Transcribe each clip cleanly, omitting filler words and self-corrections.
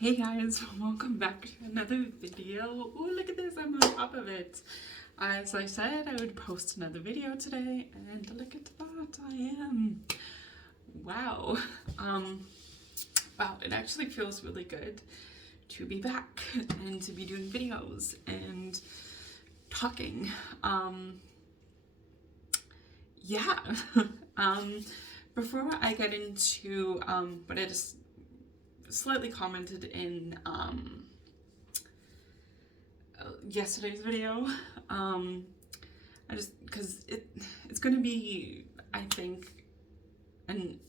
Hey guys, welcome back to another video. Oh, look at this, I'm on top of it. As I said, I would post another video today, and look at that, I am. Wow. Wow, it actually feels really good to be back and to be doing videos and talking. Yeah. Before I get into what I just slightly commented in yesterday's video, I just, because it's going to be, I think, an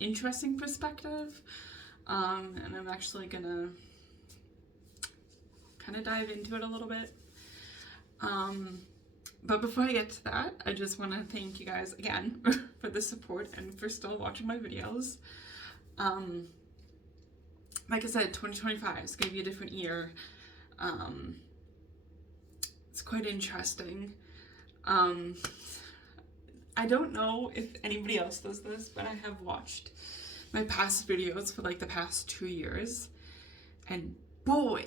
interesting perspective, and I'm actually going to kind of dive into it a little bit. But before I get to that, I just want to thank you guys again for the support and for still watching my videos. Like I said, 2025 is going to be a different year. It's quite interesting. I don't know if anybody else does this, but I have watched my past videos for like the past 2 years, and boy,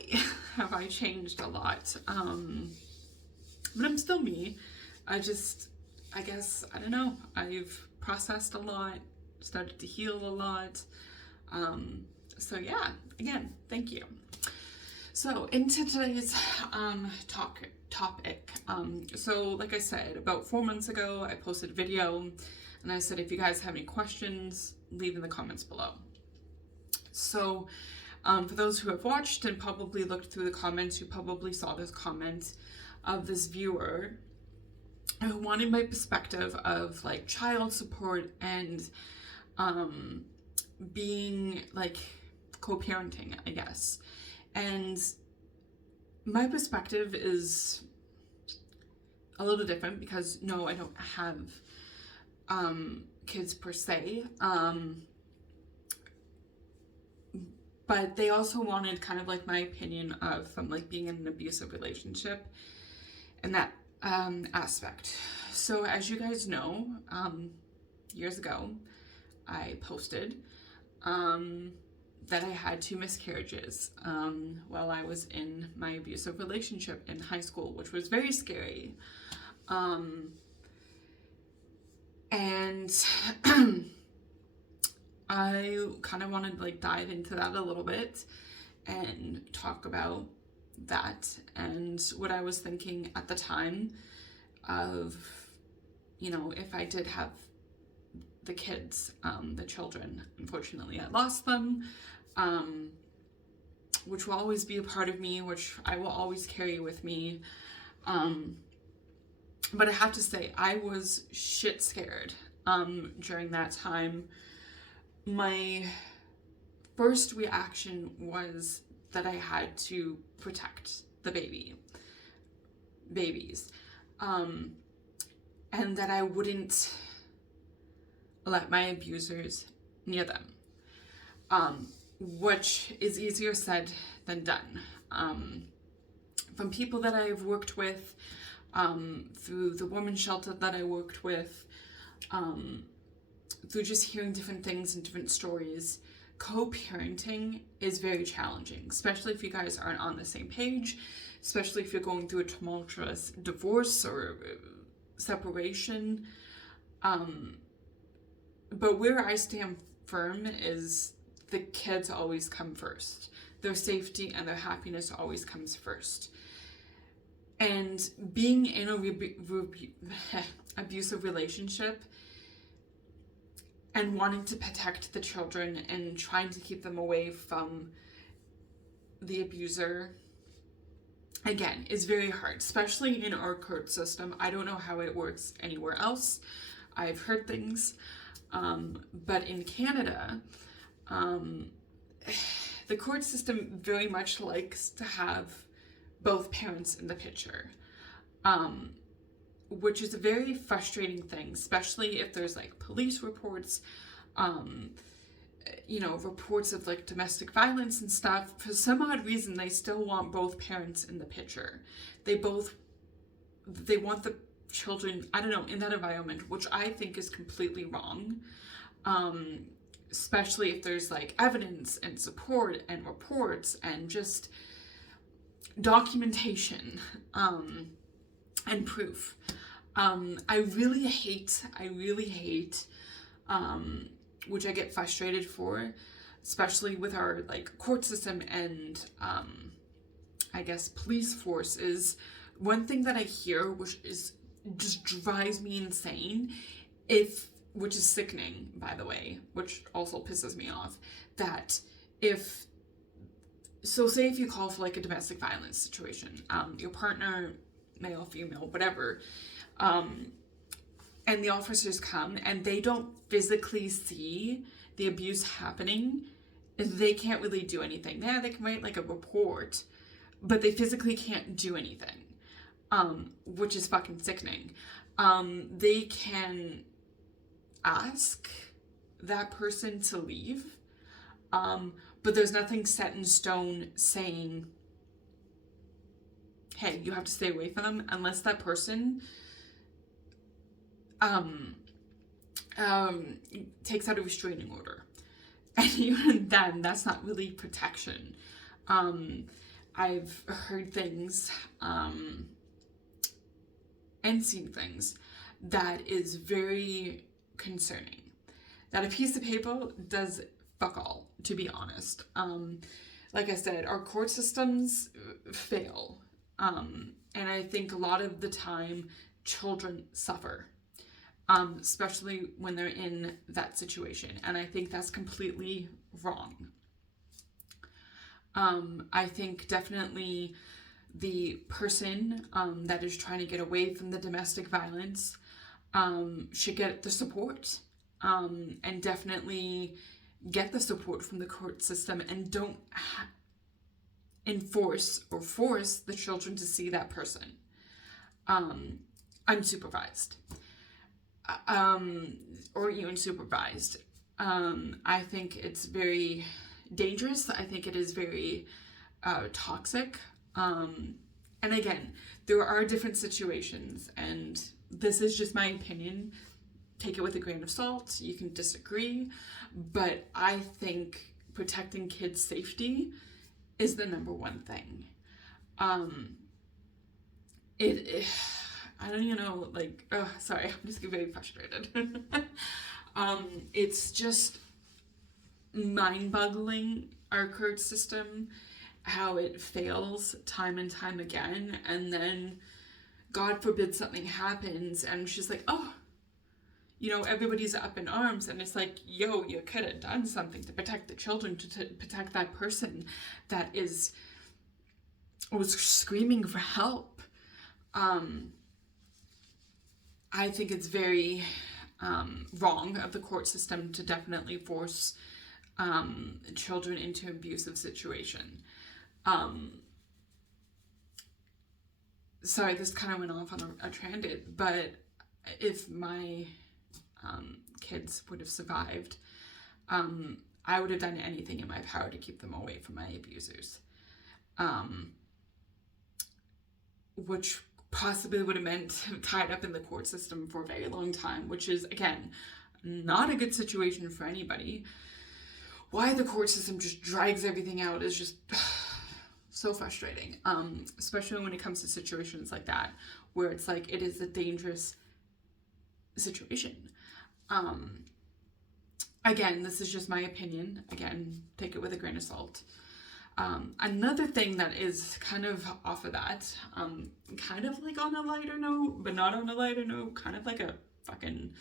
have I changed a lot. But I'm still me. I guess, I don't know, I've processed a lot, started to heal a lot. So yeah, again, thank you. So into today's topic. So like I said, about 4 months ago, I posted a video and I said, if you guys have any questions, leave in the comments below. So for those who have watched and probably looked through the comments, you probably saw this comment of this viewer who wanted my perspective of like child support and being like co-parenting, I guess. And my perspective is a little different because no, I don't have kids per se, but they also wanted kind of like my opinion of from like being in an abusive relationship and that aspect. So as you guys know, years ago I posted that I had 2 miscarriages while I was in my abusive relationship in high school, which was very scary. And I kind of wanted to like dive into that a little bit and talk about that and what I was thinking at the time of, you know, if I did have the kids, the children. Unfortunately, I lost them, which will always be a part of me, which I will always carry with me. But I have to say, I was shit scared during that time. My first reaction was that I had to protect the babies, and that I wouldn't let my abusers near them, which is easier said than done. From people that I've worked with, through the women's shelter that I worked with, through just hearing different things and different stories, co-parenting is very challenging, especially if you guys aren't on the same page, especially if you're going through a tumultuous divorce or separation. But where I stand firm is the kids always come first. Their safety and their happiness always comes first. And being in a abusive relationship and wanting to protect the children and trying to keep them away from the abuser, again, is very hard, especially in our court system. I don't know how it works anywhere else. I've heard things. But in Canada, the court system very much likes to have both parents in the picture, which is a very frustrating thing, especially if there's like police reports, you know, reports of like domestic violence and stuff. For some odd reason, they still want both parents in the picture. They want the children, I don't know, in that environment, which I think is completely wrong. especially if there's like evidence and support and reports and just documentation and proof. I really hate, which I get frustrated for, especially with our like court system and I guess police force, is one thing that I hear, which is just drives me insane, which is sickening, by the way, which also pisses me off, that say if you call for like a domestic violence situation, your partner, male, female, whatever, and the officers come and they don't physically see the abuse happening, they can't really do anything. Yeah, they can write like a report, but they physically can't do anything, which is fucking sickening. They can ask that person to leave, but there's nothing set in stone saying, hey, you have to stay away from them, unless that person takes out a restraining order. And even then, that's not really protection. I've heard things and seen things that is very concerning. That a piece of paper does fuck all, to be honest. Like I said, our court systems fail. And I think a lot of the time children suffer, especially when they're in that situation. And I think that's completely wrong. I think definitely the person that is trying to get away from the domestic violence should get the support, and definitely get the support from the court system, and don't enforce or force the children to see that person unsupervised, or even supervised. I think it's very dangerous. I think it is very toxic. And again, there are different situations, and this is just my opinion. Take it with a grain of salt. You can disagree, but I think protecting kids' safety is the number one thing. I don't even know, like, sorry, I'm just getting very frustrated. It's just mind-boggling, our court system, how it fails time and time again, and then God forbid something happens and she's like, everybody's up in arms, and it's like, yo, you could have done something to protect the children, to protect that person that was screaming for help. I think it's very wrong of the court system to definitely force children into an abusive situation. Sorry, this kind of went off on a tangent, but if my kids would have survived, I would have done anything in my power to keep them away from my abusers, which possibly would have meant tied up in the court system for a very long time, which is, again, not a good situation for anybody. Why the court system just drags everything out is just so frustrating, especially when it comes to situations like that, where it's like, it is a dangerous situation. Again, this is just my opinion. Again, take it with a grain of salt. Another thing that is kind of off of that, kind of like on a lighter note, but not on a lighter note, kind of like a fucking...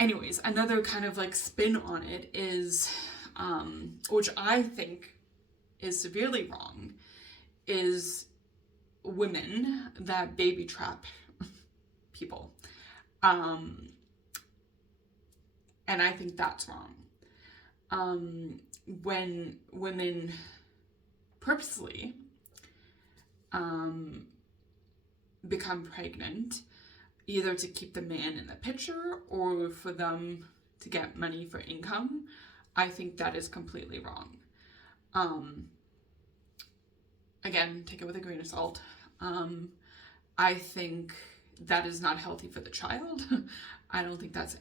Anyways, another kind of like spin on it is, which I think is severely wrong, is women that baby trap people. And I think that's wrong. When women purposely become pregnant, either to keep the man in the picture or for them to get money for income, I think that is completely wrong. Again, take it with a grain of salt. I think that is not healthy for the child. I don't think that's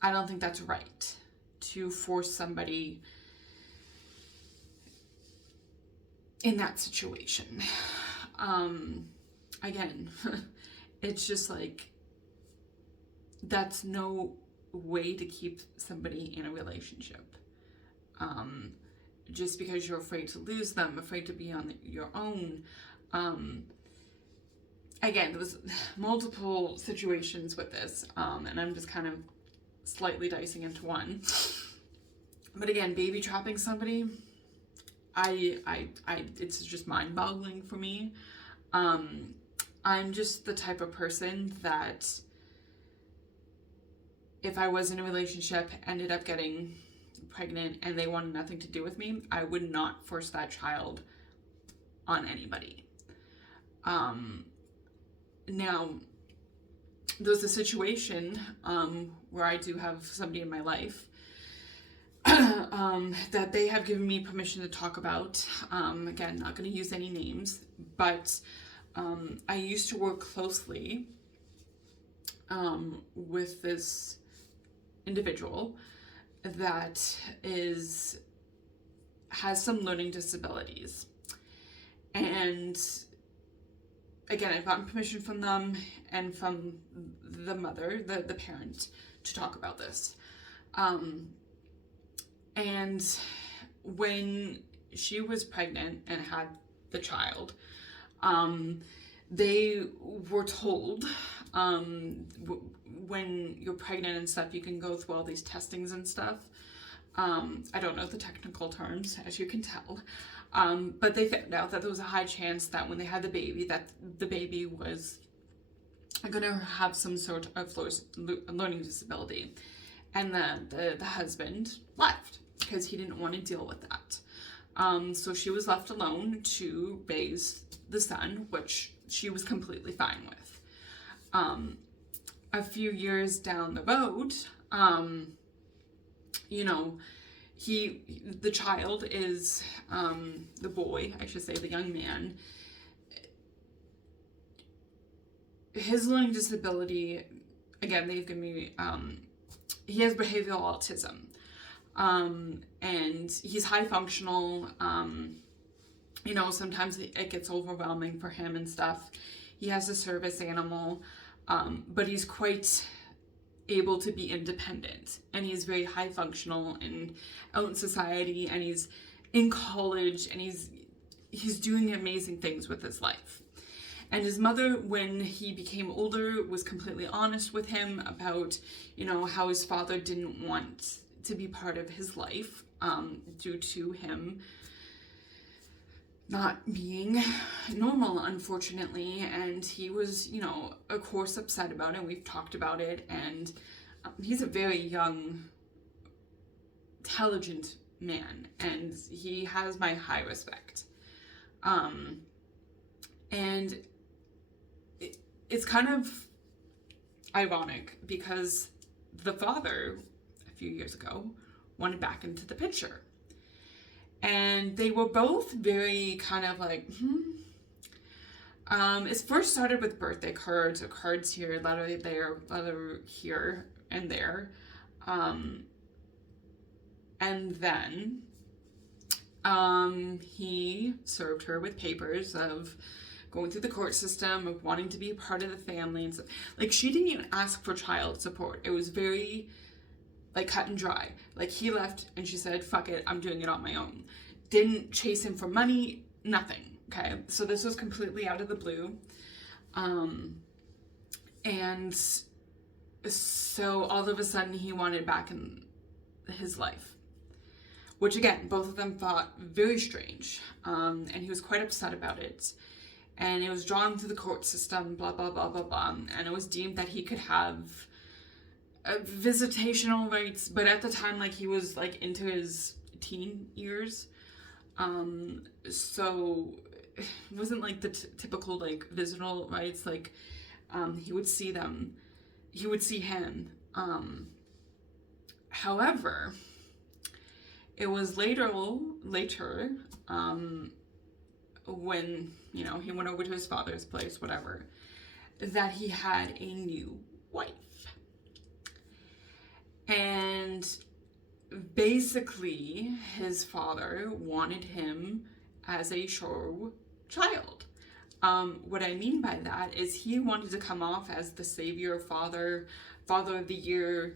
I don't think that's right to force somebody in that situation. Again, it's just like, that's no way to keep somebody in a relationship. Just because you're afraid to lose them, afraid to be on your own. Again, there was multiple situations with this, and I'm just kind of slightly dicing into one. But again, baby trapping somebody, it's just mind-boggling for me. I'm just the type of person that if I was in a relationship, ended up getting pregnant, and they wanted nothing to do with me, I would not force that child on anybody. Now, there's a situation where I do have somebody in my life that they have given me permission to talk about. Again, not going to use any names, but I used to work closely with this individual that has some learning disabilities. And again, I've gotten permission from them and from the mother, the parent, to talk about this. And when she was pregnant and had the child, they were told, when you're pregnant and stuff, you can go through all these testings and stuff. I don't know the technical terms, as you can tell. But they found out that there was a high chance that when they had the baby, that the baby was going to have some sort of learning disability. And the husband left because he didn't want to deal with that. So she was left alone to raise the son, which she was completely fine with. A few years down the road, the child is, the boy, I should say, the young man, his learning disability, again, they've given me, he has behavioral autism, and he's high functional. Sometimes it gets overwhelming for him and stuff. He has a service animal, but he's quite able to be independent, and he's very high functional and out in society, and he's in college, and he's doing amazing things with his life. And his mother, when he became older, was completely honest with him about, how his father didn't want to be part of his life, due to him not being normal, unfortunately. And he was, of course, upset about it. We've talked about it, and he's a very young, intelligent man, and he has my high respect. And it's kind of ironic because the father, a few years ago, wanted back into the picture. And they were both very kind of like, it first started with birthday cards, or cards here, letter there, letter here and there. And then he served her with papers of going through the court system, of wanting to be a part of the family and stuff. Like, she didn't even ask for child support. It was very, cut and dry. He left and she said, fuck it, I'm doing it on my own. Didn't chase him for money, nothing, okay? So this was completely out of the blue. And so all of a sudden he wanted back in his life, which again, both of them thought very strange. And he was quite upset about it. And it was drawn through the court system, blah, blah, blah, blah, blah. And it was deemed that he could have visitational rights, but at the time, he was, into his teen years. So it wasn't, the typical, visital rights. He would see them. He would see him. However, it was later, when, he went over to his father's place, whatever, that he had a new wife. And basically, his father wanted him as a show child. What I mean by that is he wanted to come off as the savior, father of the year,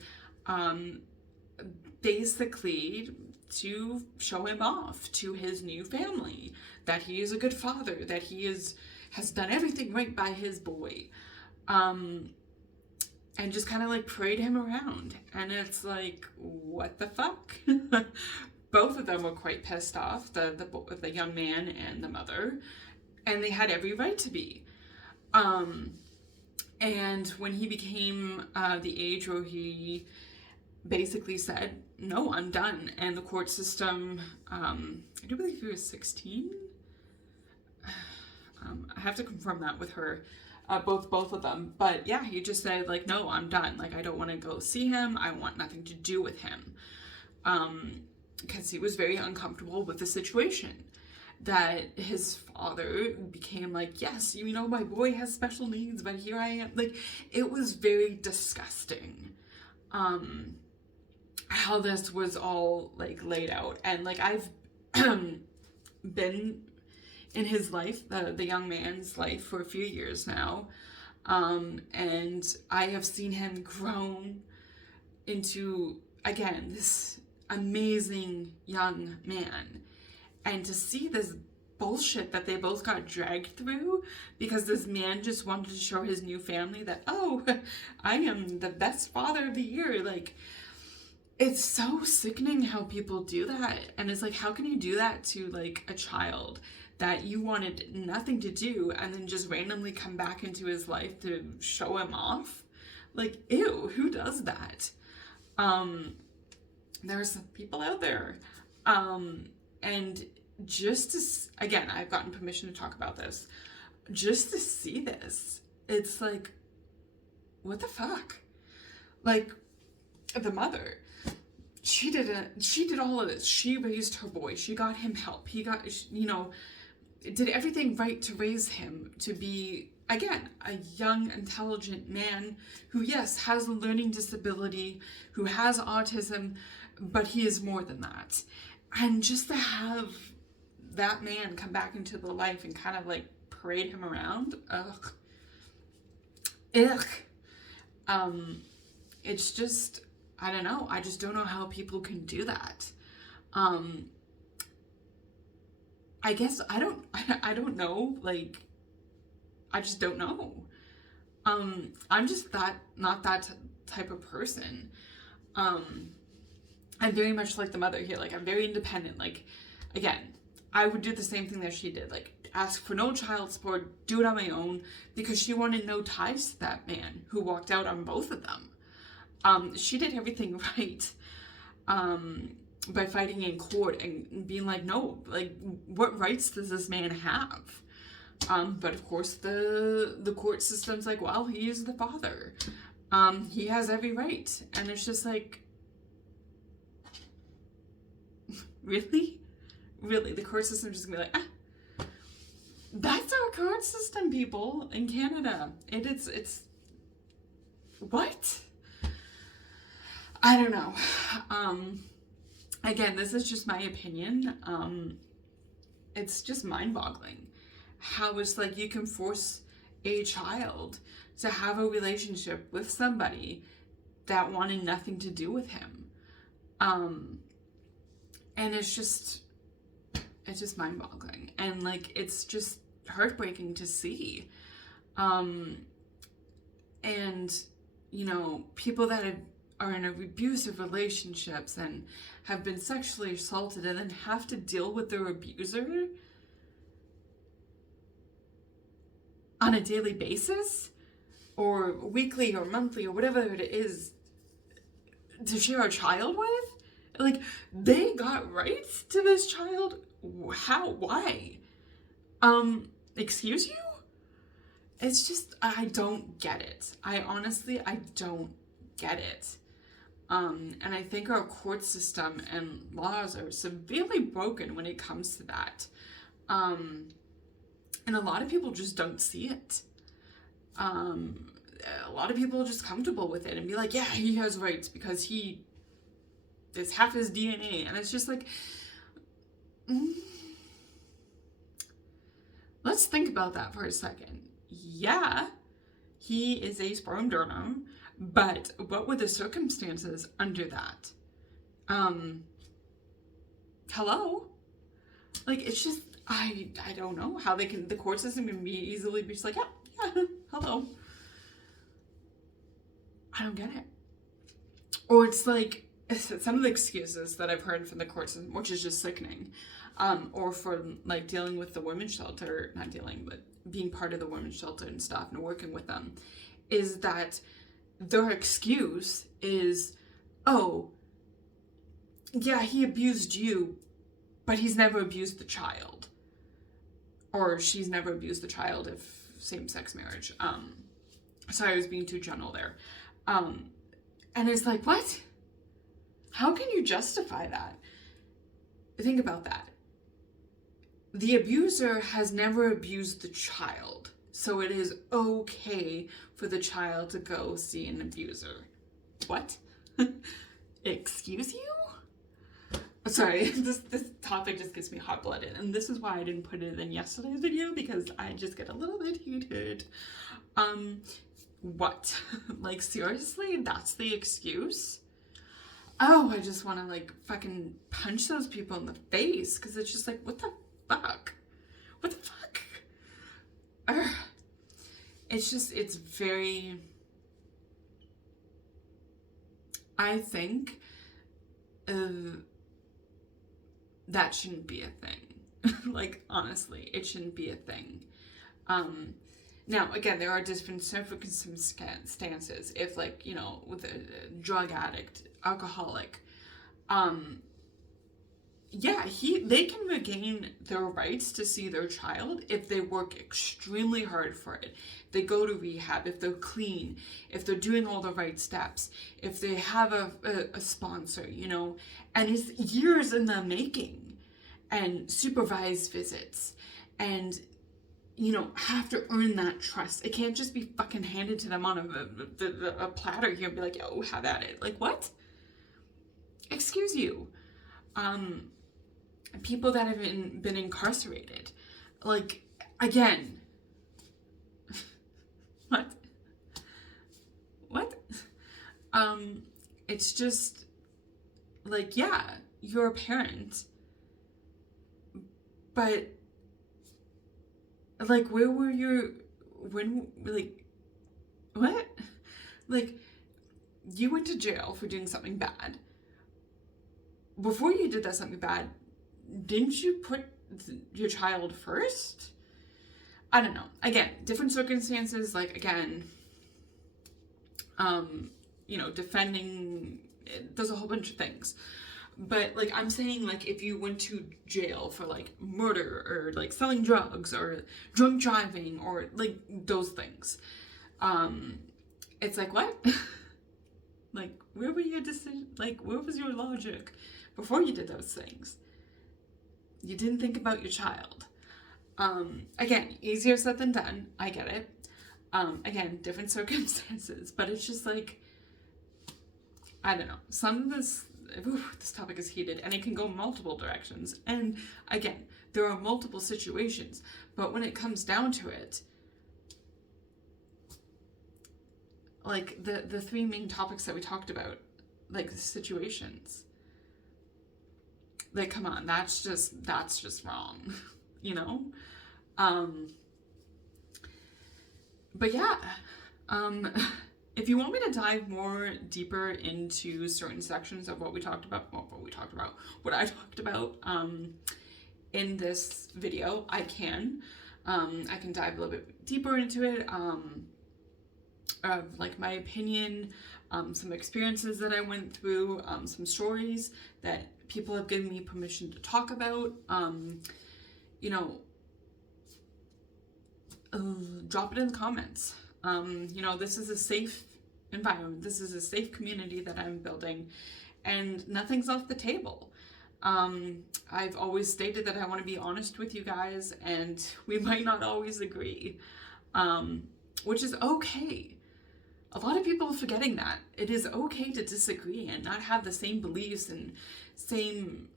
basically to show him off to his new family, that he is a good father, that he has done everything right by his boy. And just kind of like parade him around. And it's like, what the fuck? Both of them were quite pissed off, the young man and the mother, and they had every right to be. And when he became the age where he basically said, no, I'm done, and the court system, I do believe he was 16. I have to confirm that with her. Both of them, but yeah, he just said like, no, I'm done, like I don't want to go see him, I want nothing to do with him, because he was very uncomfortable with the situation, that his father became like, yes, you know, my boy has special needs, but here I am. Like, it was very disgusting how this was all like laid out. And like, I've been in his life, the young man's life, for a few years now. And I have seen him grown into, again, this amazing young man. And to see this bullshit that they both got dragged through because this man just wanted to show his new family that, oh, I am the best father of the year. Like, it's so sickening how people do that. And it's like, how can you do that to like a child that you wanted nothing to do and then just randomly come back into his life to show him off? Like, ew, who does that? There are some people out there. And just to, again, I've gotten permission to talk about this. Just to see this, it's like, what the fuck? Like, the mother, she did all of this. She raised her boy. She got him help. He got, you know, did everything right to raise him to be, again, a young, intelligent man who, yes, has a learning disability, who has autism, but he is more than that. And just to have that man come back into the life and kind of like parade him around, ugh. It's just, I don't know. I just don't know how people can do that. I guess I don't know, like, I just don't know. I'm just not that type of person. I'm very much like the mother here, like, I'm very independent. Like, again, I would do the same thing that she did, like, ask for no child support, do it on my own, because she wanted no ties to that man who walked out on both of them. She did everything right. By fighting in court and being like, no, like, what rights does this man have? But of course the court system's like, well, he is the father. He has every right. And it's just like, really? Really? The court system's just gonna be like, that's our court system, people, in Canada. It's, what? I don't know. Again, this is just my opinion. It's just mind-boggling how it's like you can force a child to have a relationship with somebody that wanted nothing to do with him. And it's just mind-boggling. And like, it's just heartbreaking to see. And, you know, people that are in abusive relationships and have been sexually assaulted and then have to deal with their abuser on a daily basis or weekly or monthly or whatever it is to share a child with. Like, they got rights to this child? How? Why? Excuse you? It's just, I don't get it. I don't get it. And I think our court system and laws are severely broken when it comes to that. And a lot of people just don't see it. a lot of people are just comfortable with it and be like, yeah, he has rights because it's half his DNA. And it's just like, let's think about that for a second. Yeah, he is a sperm donor, but what were the circumstances under that? Hello? Like, it's just, I don't know how the court system can easily be just like, yeah, hello. I don't get it. Or it's like, some of the excuses that I've heard from the court system, which is just sickening, or for like dealing with the women's shelter, not dealing, but being part of the women's shelter and stuff and working with them, is that their excuse is, oh, yeah, he abused you, but he's never abused the child. Or she's never abused the child if same-sex marriage. Sorry, I was being too general there. And it's like, what? How can you justify that? Think about that. The abuser has never abused the child, so it is okay for the child to go see an abuser. What? Excuse you? Sorry, this topic just gets me hot-blooded, and this is why I didn't put it in yesterday's video, because I just get a little bit heated. What? Like, seriously? That's the excuse? Oh, I just want to, like, fucking punch those people in the face, because it's just like, what the fuck? What the fuck? Ugh. It's just, it's very... I think that shouldn't be a thing. Like, honestly, it shouldn't be a thing. Now, again, there are different circumstances. If, like, you know, with a drug addict, alcoholic, yeah, they can regain their rights to see their child if they work extremely hard for it. If they go to rehab, if they're clean, if they're doing all the right steps, if they have a sponsor, you know, and it's years in the making, and supervised visits, and, you know, have to earn that trust. It can't just be fucking handed to them on a platter here and be like, yo, have at it. Like, what? Excuse you. People that have been incarcerated. Like, again. What? What? It's just, like, yeah, you're a parent. But, like, where were your, when, like, what? Like, you went to jail for doing something bad. Before you did that something bad, didn't you put your child first? I don't know. Again, different circumstances, like, again, you know, defending, there's a whole bunch of things. But, like, I'm saying, like, if you went to jail for, like, murder or, like, selling drugs or drunk driving or, like, those things, it's like, what? Like, where were your decision? Like, where was your logic before you did those things? You didn't think about your child. Again, easier said than done. I get it. Again, different circumstances, but it's just like, I don't know. Some of this topic is heated and it can go multiple directions. And again, there are multiple situations, but when it comes down to it, like the three main topics that we talked about, like the situations, like, come on, that's just wrong, you know? But yeah, if you want me to dive more deeper into certain sections of what I talked about, in this video, I can dive a little bit deeper into it, of, like, my opinion, some experiences that I went through, some stories that people have given me permission to talk about, you know, drop it in the comments. You know, this is a safe environment. This is a safe community that I'm building, and nothing's off the table. I've always stated that I want to be honest with you guys, and we might not always agree, which is okay. a lot of people are forgetting that. It is okay to disagree and not have the same beliefs and same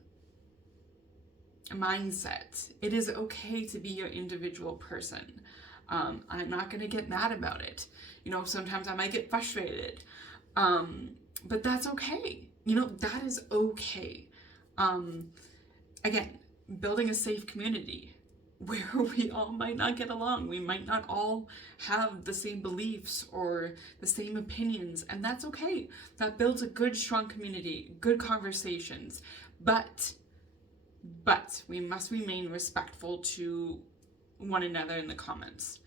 mindset. It is okay to be your individual person. I'm not going to get mad about it. You know, sometimes I might get frustrated. But that's okay. You know, that is okay. Again, building a safe community where we all might not get along. We might not all have the same beliefs or the same opinions, and that's okay. That builds a good, strong community, good conversations. But we must remain respectful to one another in the comments.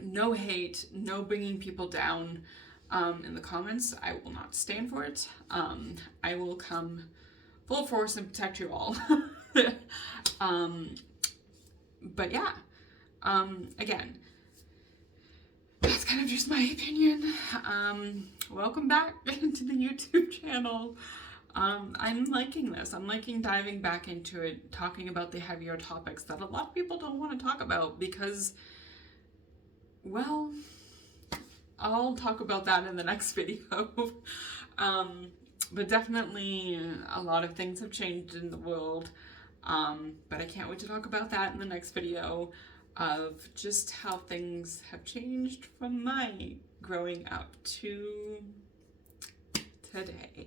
No hate, no bringing people down in the comments. I will not stand for it. I will come full force and protect you all. But yeah, again, that's kind of just my opinion. Welcome back to the YouTube channel. I'm liking this. I'm liking diving back into it, talking about the heavier topics that a lot of people don't want to talk about because, well, I'll talk about that in the next video. But definitely a lot of things have changed in the world. But I can't wait to talk about that in the next video of just how things have changed from my growing up to today.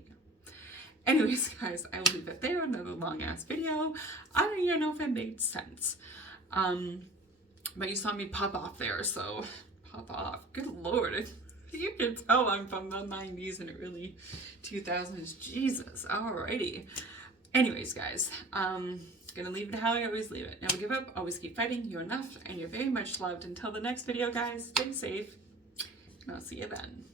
Anyways, guys, I will leave it there. Another long ass video. I don't even know if it made sense. But you saw me pop off there, so pop off. Good Lord. You can tell I'm from the 90s and early 2000s. Jesus. Alrighty. Anyways, guys, gonna leave it how I always leave it. Never give up, always keep fighting. You're enough, and you're very much loved. Until the next video, guys, stay safe, and I'll see you then.